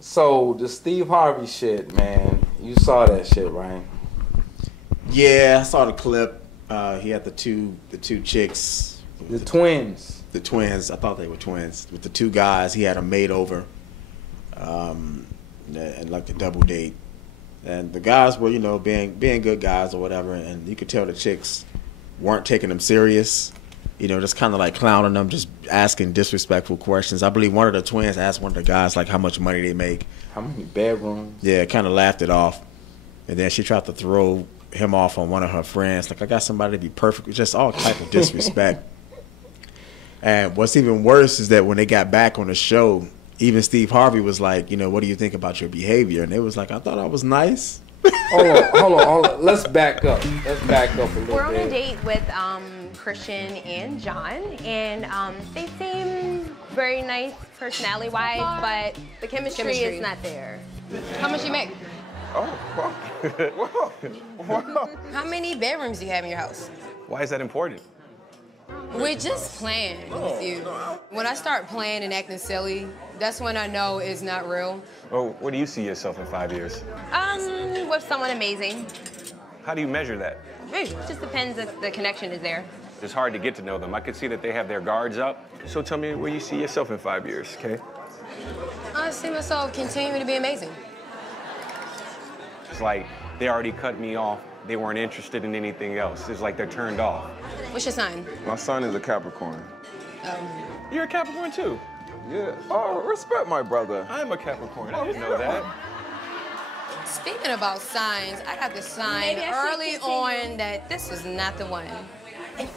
So the Steve Harvey shit, man. You saw that shit, right? Yeah, I saw the clip. He had the two chicks. The twins. The twins. I thought they were twins. With the two guys, he had them made over. And like the double date. And the guys were, you know, being good guys or whatever. And you could tell the chicks weren't taking them serious. You know, just kind of like clowning them, just asking disrespectful questions. I believe one of the twins asked one of the guys like how much money they make. How many bedrooms? Yeah, kind of laughed it off. And then she tried to throw him off on one of her friends. Like, I got somebody to be perfect. Just all type of disrespect. And what's even worse is that when they got back on the show, even Steve Harvey was like, you know, what do you think about your behavior? And they was like, I thought I was nice. Hold on. Let's back up. Let's back up a little bit. We're on a date with Christian and John, and they seem very nice personality-wise, but the chemistry is not there. How much you make? Oh, wow. Wow. How many bedrooms do you have in your house? Why is that important? We're just playing with you. When I start playing and acting silly, that's when I know it's not real. Oh, where do you see yourself in 5 years? With someone amazing. How do you measure that? It just depends if the connection is there. It's hard to get to know them. I can see that they have their guards up. So tell me where you see yourself in 5 years, okay? I see myself continuing to be amazing. It's like they already cut me off. They weren't interested in anything else. It's like they're turned off. What's your sign? My son is a Capricorn. You're a Capricorn too? Yeah. Oh, respect my brother. I'm a Capricorn. I didn't know that. Speaking about signs, I got the sign early on that this was not the one.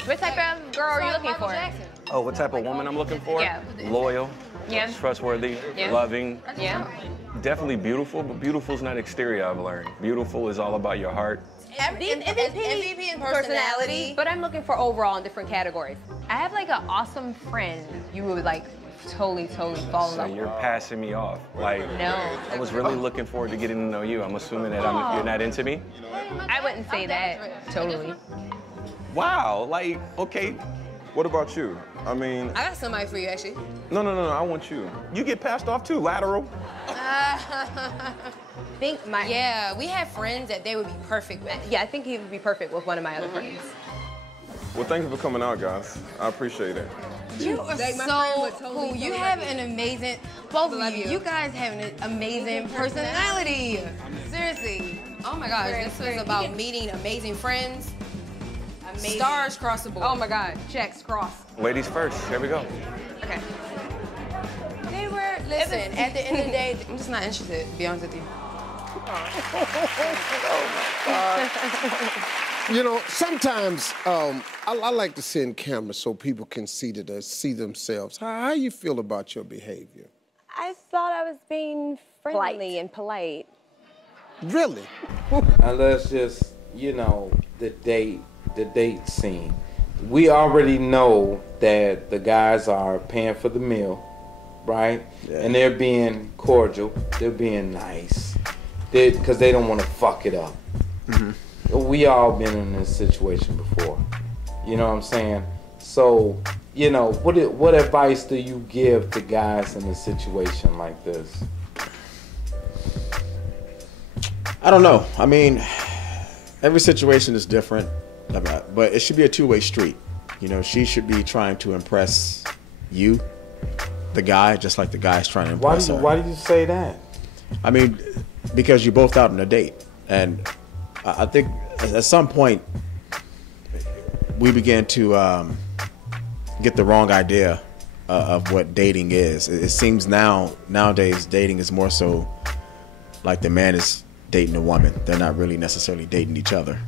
What type of girl are you looking for? Oh, what type of woman I'm looking for? Yeah. Loyal. Yeah. Trustworthy. Yeah. Loving. Yeah. Definitely beautiful, but beautiful is not exterior, I've learned. Beautiful is all about your heart. MVP and personality. But I'm looking for overall in different categories. I have like an awesome friend you would like totally fall in So love you're with. passing me off. Like, No. I was really looking forward to getting to know you. I'm assuming that you're not into me? I wouldn't say that, totally. Wow, like, okay. What about you? I mean, I got somebody for you, actually. no, I want you. You get passed off too, lateral. Yeah, we have friends that they would be perfect with. Yeah, I think he would be perfect with one of my other friends. Well, thank you for coming out, guys. I appreciate it. You are so cool. You have an amazing, both of you. You guys have an amazing personality. Seriously. Oh my gosh, this was about meeting amazing friends. Stars cross the board. Oh my God, checks crossed. Ladies first, here we go. Okay. They were, listen, at the end of the day, I'm just not interested, to be honest with you. You know, sometimes I like to send cameras so people can see themselves. How you feel about your behavior? I thought I was being friendly and polite. Really? And let's just, you know, the date scene. We already know that the guys are paying for the meal, right? Yeah. And they're being cordial. They're being nice. Because they don't want to fuck it up. Mm-hmm. We all been in this situation before. You know what I'm saying? So, you know, what advice do you give to guys in a situation like this? I don't know. I mean, every situation is different, but it should be a two-way street. You know, she should be trying to impress you, the guy, just like the guy's trying to impress her. Why do you say that? I mean, because you're both out on a date. And I think at some point, we began to get the wrong idea of what dating is. It seems nowadays dating is more so like the man is dating a woman. They're not really necessarily dating each other.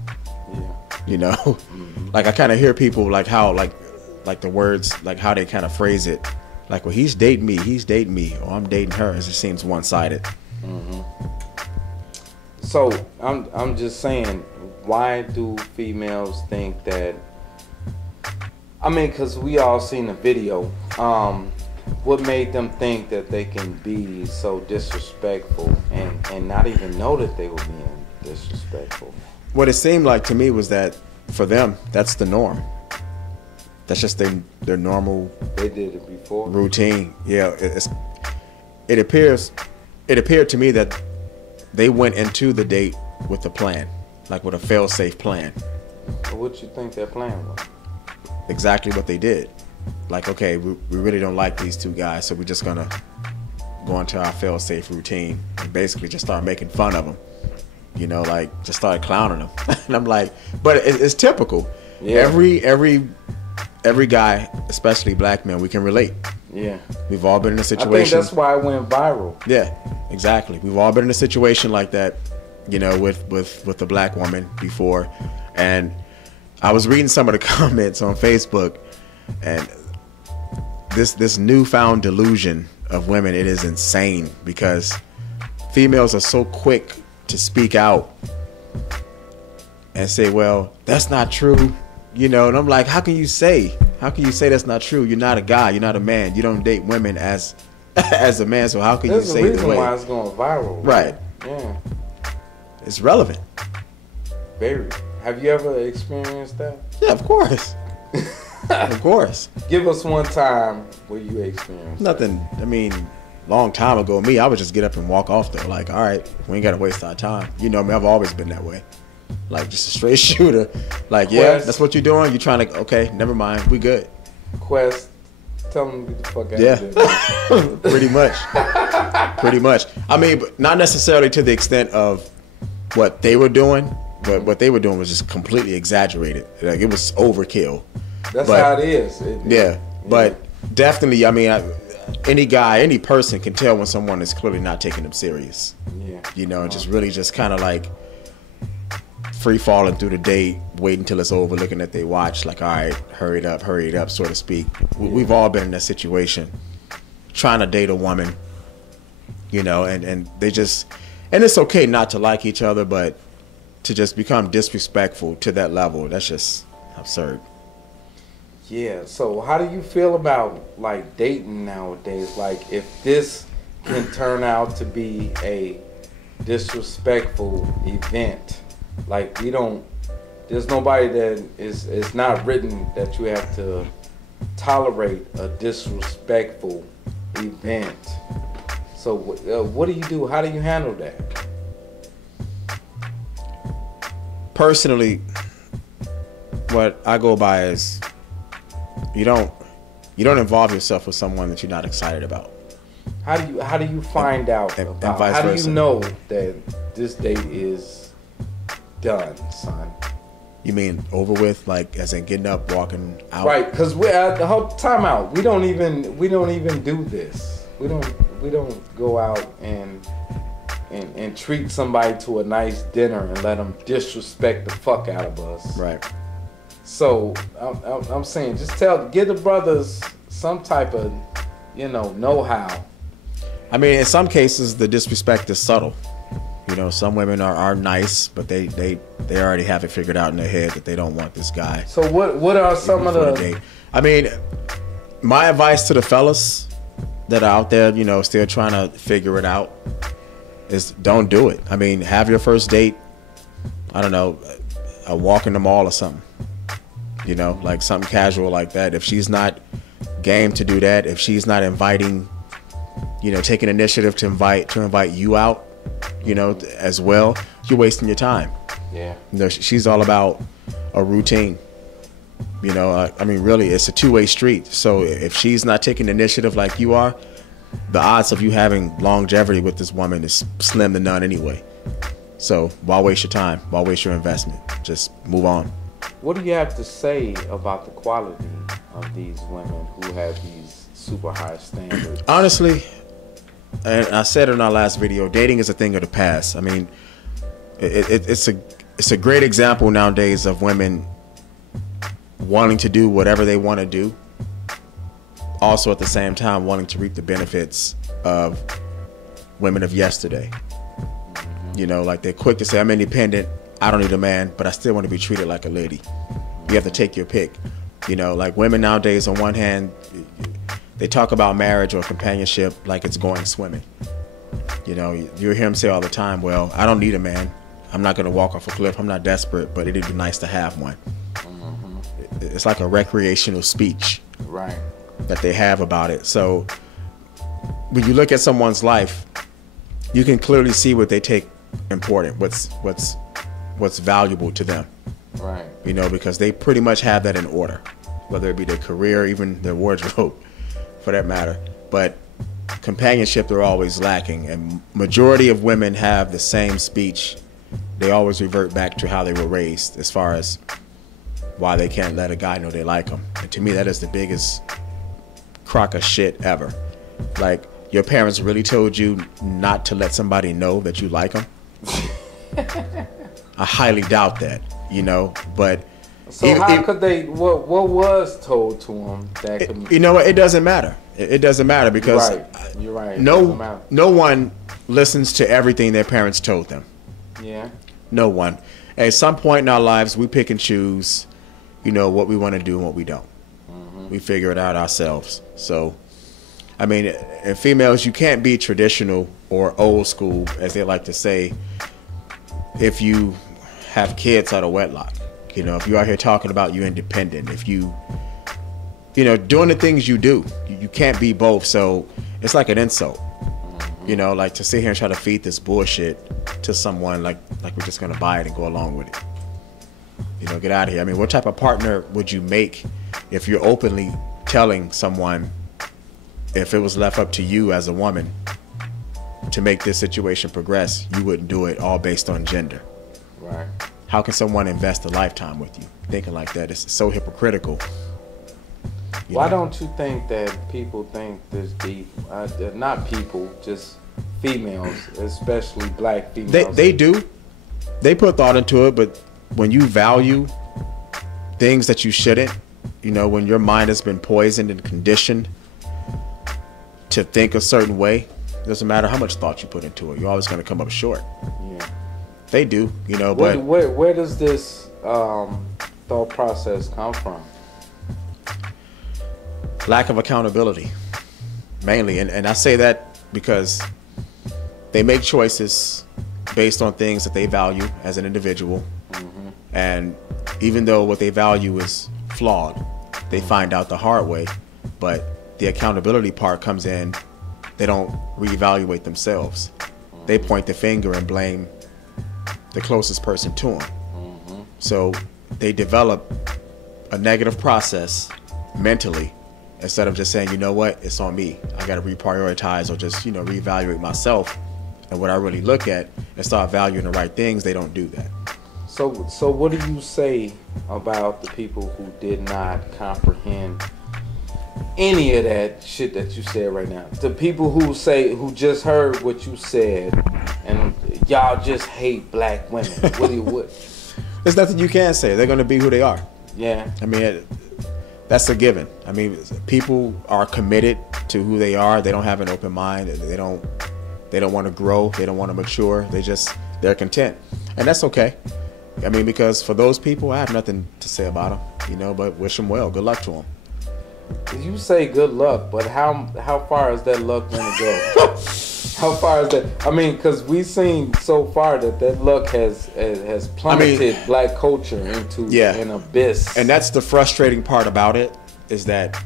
Yeah. You know? Mm-hmm. Like I kind of hear people like how like the words, like how they kind of phrase it. Like, well, he's dating me, or I'm dating her. It just seems one-sided. Mm-hmm. So I'm just saying, why do females think that? I mean, because we all seen the video. What made them think that they can be so disrespectful and not even know that they were being disrespectful? What it seemed like to me was that for them, that's the norm. That's just their normal. They did it before. Routine. Yeah, it appears it appeared to me that they went into the date with a plan, like with a fail-safe plan. What you think their plan was? Exactly what they did. Like, okay, we really don't like these two guys, so we're just gonna go into our fail-safe routine and basically just start making fun of them. You know, like just started clowning them. And I'm like, but it's typical. Yeah. Every guy, especially black men, we can relate. Yeah. We've all been in a situation. I think that's why it went viral. Yeah, exactly. We've all been in a situation like that, you know, with the black woman before. And I was reading some of the comments on Facebook, and this newfound delusion of women, it is insane, because females are so quick to speak out and say, well, that's not true, you know. And I'm like, how can you say that's not true? You're not a guy, you're not a man, you don't date women as a man, so how can you say there's a reason why it's going viral, right? Yeah, it's relevant. Very. Have you ever experienced that? Yeah, of course. Of course. Give us one time where you experienced nothing that. I mean, long time ago, I would just get up and walk off though. Like, all right, we ain't gotta waste our time. You know me, I've always been that way. Like, just a straight shooter. Like, yeah, that's what you're doing. You're trying to, okay, never mind, we good. Quest, tell them to get the fuck out of there. Pretty much. Pretty much. I mean, but not necessarily to the extent of what they were doing, but what they were doing was just completely exaggerated. Like, it was overkill. That's how it is. Yeah, but definitely, I mean, any guy, any person can tell when someone is clearly not taking them serious. Yeah. You know, just really just kind of like free falling through the date, waiting until it's over, looking at their watch, like, all right, hurry it up, so to speak. Yeah. We've all been in that situation, trying to date a woman, you know, and they just, and it's okay not to like each other, but to just become disrespectful to that level, that's just absurd. Yeah, so how do you feel about like dating nowadays? Like, if this can turn out to be a disrespectful event, like there's nobody that is not written that you have to tolerate a disrespectful event. So what do you do? How do you handle that? Personally, what I go by is you don't involve yourself with someone that you're not excited about. How do you find out about, how do you know that this date is done, son? You mean over with, like as in getting up, walking out? Right, because we're at the whole time out. We don't even do this. We don't go out and treat somebody to a nice dinner and let them disrespect the fuck out of us. Right. So I'm saying, just give the brothers some type of, know-how. I mean, in some cases, the disrespect is subtle. You know, some women are nice, but they already have it figured out in their head that they don't want this guy. So what are some of the date? I mean, my advice to the fellas that are out there, still trying to figure it out, is don't do it. I mean, have your first date, I don't know, a walk in the mall or something. Like something casual like that. If she's not game to do that, if she's not inviting, taking initiative to invite you out, as well, you're wasting your time. Yeah. She's all about a routine. I mean, really, it's a two-way street. So if she's not taking initiative like you are, the odds of you having longevity with this woman is slim to none anyway. So why waste your time? Why waste your investment? Just move on. What do you have to say about the quality of these women who have these super high standards? Honestly, and I said in our last video, dating is a thing of the past. I mean, it's a great example nowadays of women wanting to do whatever they want to do, also at the same time wanting to reap the benefits of women of yesterday. Like they're quick to say, I'm independent, I don't need a man, but I still want to be treated like a lady. You have to take your pick. Like women nowadays, on one hand, they talk about marriage or companionship like it's going swimming. You hear them say all the time, well, I don't need a man. I'm not going to walk off a cliff. I'm not desperate, but it'd be nice to have one. Mm-hmm. It's like a recreational speech, right, that they have about it. So when you look at someone's life you can clearly see what they take important, what's valuable to them. Right. You know, because they pretty much have that in order, whether it be their career, even their wardrobe, for that matter. But companionship, they're always lacking, and majority of women have the same speech. They always revert back to how they were raised as far as why they can't let a guy know they like them. And to me, that is the biggest crock of shit ever. Like, your parents really told you not to let somebody know that you like them? I highly doubt that, you know, but... So how could they, what was told to them that could... You know what, it doesn't matter. It doesn't matter because... Right. You're right. No one listens to everything their parents told them. Yeah. No one. At some point in our lives, we pick and choose, you know, what we want to do and what we don't. Mm-hmm. We figure it out ourselves. So, I mean, in females, you can't be traditional or old school, as they like to say, if you have kids out of wedlock. You know, if you're out here talking about you independent, if you know, doing the things you do, you can't be both. So it's like an insult, you know, like to sit here and try to feed this bullshit to someone like we're just gonna buy it and go along with it. You know, get out of here. I mean, what type of partner would you make if you're openly telling someone, if it was left up to you as a woman to make this situation progress, you wouldn't do it all based on gender? Right. How can someone invest a lifetime with you thinking like that? It's so hypocritical. Why don't you think that people think this deep? Not people, just females, especially black females. They do. They put thought into it, but when you value things that you shouldn't, you know, when your mind has been poisoned and conditioned to think a certain way, it doesn't matter how much thought you put into it, you're always going to come up short. Yeah. They do, you know, but... Where does this thought process come from? Lack of accountability, mainly. And I say that because they make choices based on things that they value as an individual. Mm-hmm. And even though what they value is flawed, they find out the hard way. But the accountability part comes in, they don't reevaluate themselves. Mm-hmm. They point the finger and blame the closest person to them. Mm-hmm. So they develop a negative process mentally, instead of just saying, you know what, it's on me. I got to reprioritize or just, you know, reevaluate myself and what I really look at and start valuing the right things. They don't do that. So what do you say about the people who did not comprehend any of that shit that you said right now? The people who just heard what you said and y'all just hate black women. What? There's nothing you can say. They're going to be who they are. Yeah. I mean, that's a given. I mean, people are committed to who they are. They don't have an open mind. They don't want to grow. They don't want to mature. They're content. And that's okay. I mean, because for those people, I have nothing to say about them, you know, but wish them well. Good luck to them. You say good luck, but how far is that luck going to go? How far is that? I mean, because we've seen so far that luck has plummeted black culture into an abyss. And that's the frustrating part about it, is that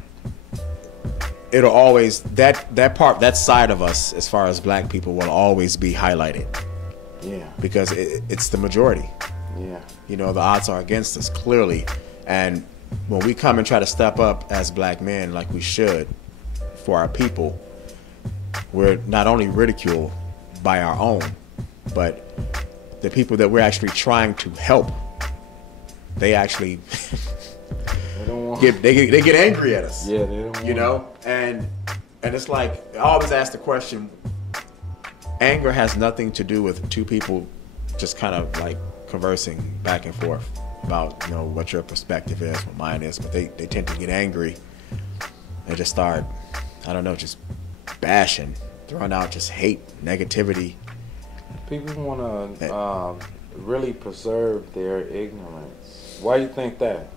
it'll always, that side of us, as far as black people, will always be highlighted. Yeah. Because it's the majority. Yeah. You know, the odds are against us, clearly. And when we come and try to step up as black men, like we should, for our people, we're not only ridiculed by our own, but the people that we're actually trying to help, they actually they get angry at us. Yeah, they don't. You know, and it's like, I always ask the question: anger has nothing to do with two people just kind of like conversing back and forth about, you know, what your perspective is, what mine is, but they tend to get angry and just start, I don't know, just bashing, throwing out just hate, negativity. People want to really preserve their ignorance. Why do you think that?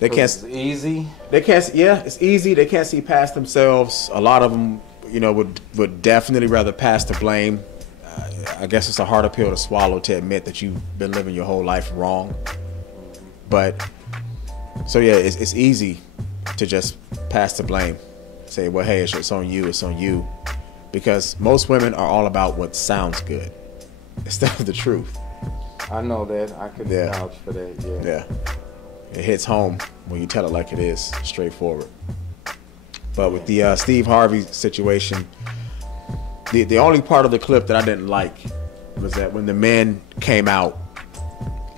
They can't. It's easy. They can't. Yeah, it's easy. They can't see past themselves. A lot of them, you know, would definitely rather pass the blame. I guess it's a harder pill to swallow to admit that you've been living your whole life wrong. But so yeah, it's easy to just pass the blame. Say, well, hey, it's on you. It's on you. because most women are all about what sounds good instead of the truth. I know that. I can vouch for that. Yeah. It hits home when you tell it like it is, straightforward. But with the Steve Harvey situation, the only part of the clip that I didn't like was that when the men came out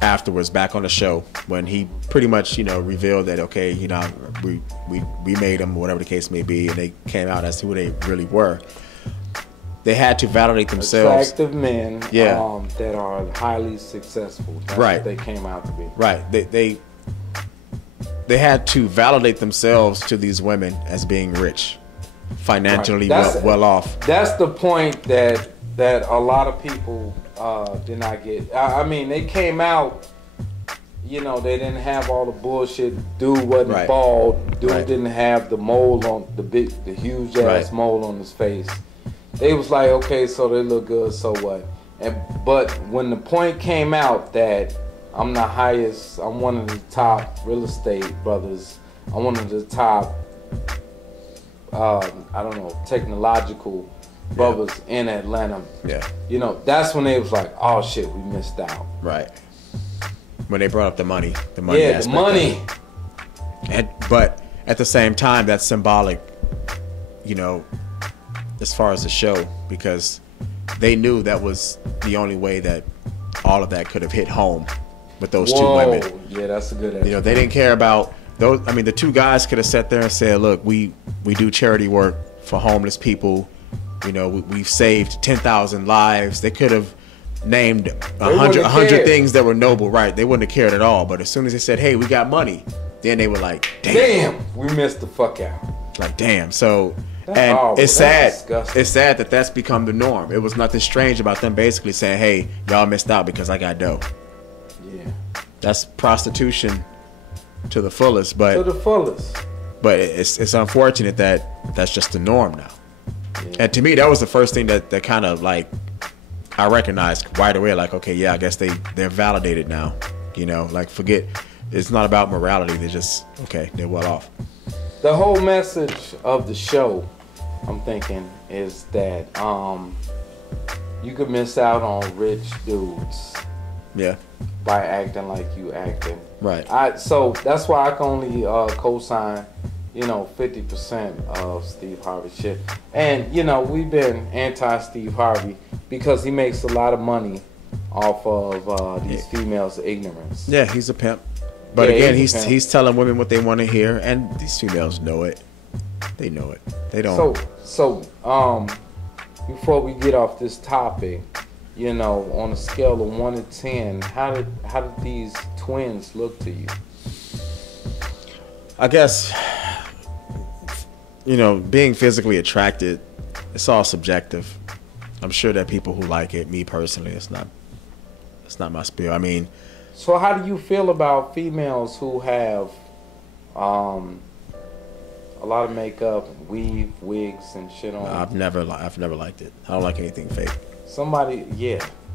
afterwards back on the show, when he pretty much, you know, revealed that, okay, you know, we made them, whatever the case may be, and they came out as to who they really were. They had to validate themselves. Attractive men that are highly successful. That's what they came out to be. Right. They had to validate themselves to these women as being rich, financially well off. That's the point that a lot of people did not get. I mean, they came out, you know, they didn't have all the bullshit. Dude wasn't bald. Dude didn't have the mole on the huge ass mole on his face. They was like, okay, so they look good, so what? But when the point came out that I'm the highest, I'm one of the top real estate brothers, I'm one of the top, I don't know, technological brothers in Atlanta. Yeah. You know, that's when they was like, oh shit, we missed out. Right. When they brought up the money. Yeah, the money. But at the same time, that's symbolic, you know, as far as the show, because they knew that was the only way that all of that could have hit home with those two women. Yeah, that's a good answer. You know, they didn't care about those. I mean, the two guys could have sat there and said, look, we do charity work for homeless people. You know, we've saved 10,000 lives. They could have named 100 things that were noble, right? They wouldn't have cared at all. But as soon as they said, hey, we got money, then they were like, damn, we missed the fuck out. Like, damn. So... And it's sad. It's sad that that's become the norm. It was nothing strange about them basically saying, "Hey, y'all missed out because I got dough." Yeah, that's prostitution to the fullest. But to the fullest. But it's unfortunate that that's just the norm now. Yeah. And to me, that was the first thing that kind of like I recognized right away. Like, okay, yeah, I guess they're validated now. You know, like forget it's not about morality. They're just they're well off. The whole message of the show, I'm thinking, is that you could miss out on rich dudes. Yeah. By acting like you acting. Right. So that's why I can only co-sign, you know, 50% of Steve Harvey shit. And you know, we've been anti-Steve Harvey because he makes a lot of money off of these females' ignorance. Yeah, he's a pimp. But again, he's telling women what they want to hear, and these females know it. They know it. They don't. So before we get off this topic, you know, on a scale of 1 to 10, how did these twins look to you? I guess, you know, being physically attracted, it's all subjective. I'm sure that people who like it, me personally, it's not my spiel. I mean. So how do you feel about females who have a lot of makeup, weave, wigs, and shit on? I've never liked it. I don't like anything fake.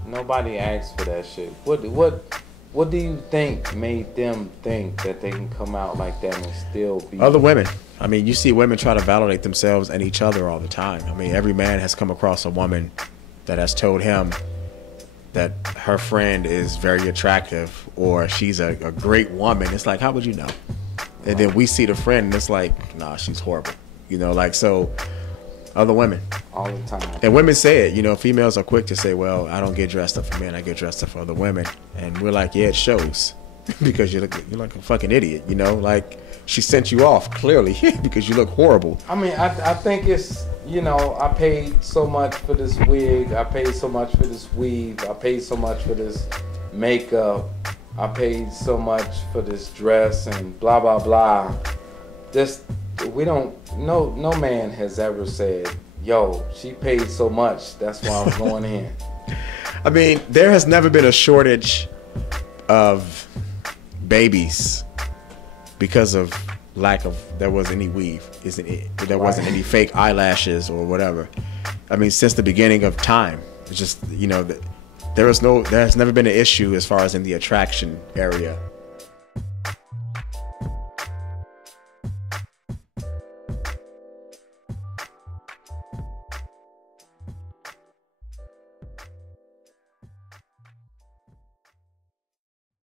Nobody asked for that shit. What do you think made them think that they can come out like that and still be other women? I mean, you see women try to validate themselves and each other all the time. I mean, every man has come across a woman that has told him that her friend is very attractive or she's a great woman. It's like, how would you know? And then we see the friend and it's like, nah, she's horrible. You know, like, so other women. All the time. And women say it, you know, females are quick to say, well, I don't get dressed up for men, I get dressed up for other women. And we're like, yeah, it shows. Because you're like a fucking idiot, you know? Like, she sent you off, clearly, because you look horrible. I mean, I think it's, you know, I paid so much for this wig, I paid so much for this weave, I paid so much for this makeup, I paid so much for this dress and blah, blah, blah. No man has ever said, yo, she paid so much, that's why I'm going in. I mean, there has never been a shortage of babies because of there was any weave, there wasn't any fake eyelashes or whatever. I mean, since the beginning of time, it's just, you know, there has never been an issue as far as in the attraction area